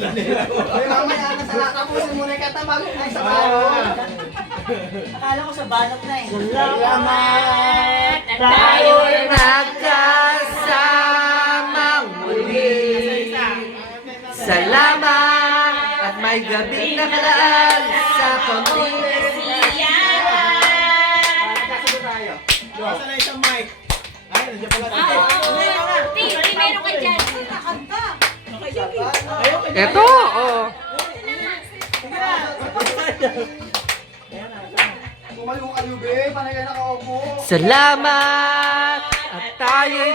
Mamaya na sa tapusin muna yung katamag. Ay, sa balot. Akala ko sa balot na eh. Salamat! Tayo'y nagkasamang muli. Salamat at may gabing nakalaan sa konting Nagkasagot tayo. Basta na isang mic. Ay, nandiyan pala si Meron ka dyan. Eto, oh. Tumayo kayo, be. Panay ka nakaupo. Salamat at tayo'y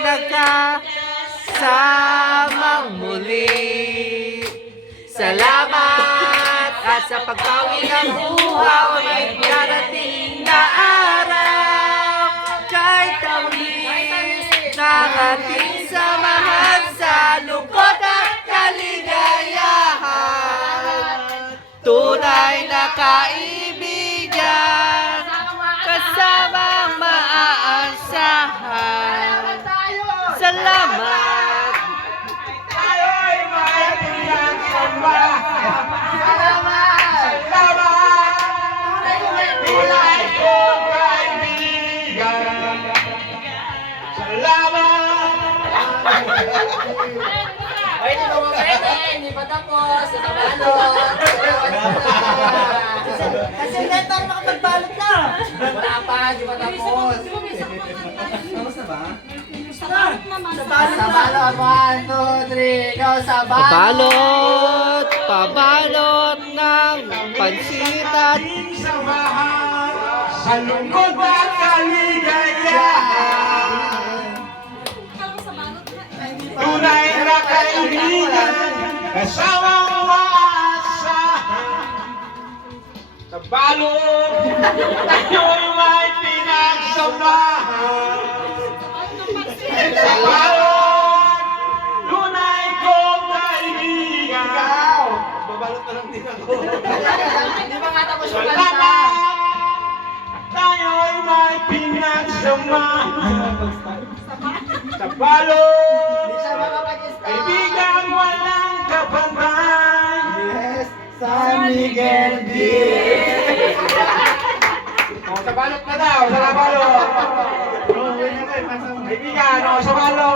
nagkasamang muli. Salamat at sa pagkawi ng uhaw ay darating na araw. Kahit tawis ng ating samahan sa lungkot at kaligayahan. Tunay na kaibigan, kasamang maaasahan. Salamat! Tayo'y maibigyan sa bahay. Salamat! Tunay kong kaibigan. Ay, hindi mo pwede. Hindi pa tapos. Sa balot. Kasi hindi tayo makapagbalot na. Wala pa, di pa tapos. Tapos na ba? Sa balot naman. Sa Sa balot, 1, 2, 3, go sa balot! Pabalot, pabalot ng pansitat. Samahan sa lungkot at kaligayahan. Tunay na kaibigan, kasamang umaasahan. Sa balot, tayo'y may pinagsamahan. Sa balot, tunay kong kaibigan. Babalot na lang din ako. Hindi ba nga tapos yung kanta? Salamat! Tayo'y may pinagsamahan. Sa balot, Hindi siya makapag-stop. kaibigan walang kapantay. Yes, San Miguel Beach. Sa balot na daw, sa balot. Kaibigan, sa balot.